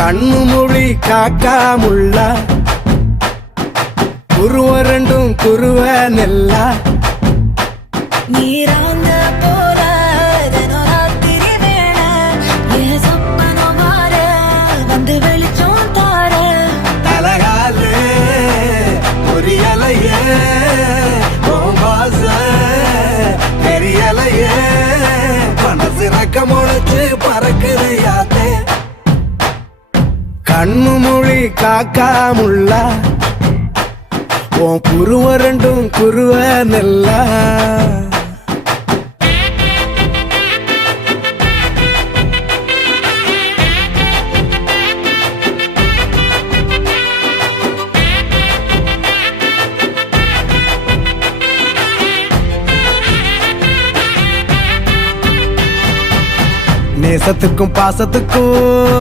கண்ணு மொழி காக்காமுள்ள குருவ ரெண்டும் குருவ நெல்லா நீராங்க போல தினராத்திரி வேண என் சொப்பனம் மாற வந்து வெளிச்சம் தார தலகாலே பொரியலையே ஓம்பாச பெரியலையே மனசு ரக்க முளைச்சு பறக்குது யாத்தே கண்ணு மொழி காக்காமுள்ள உன் குருவ ரெண்டும் குருவ நெல்லா நேசத்துக்கும் பாசத்துக்கும்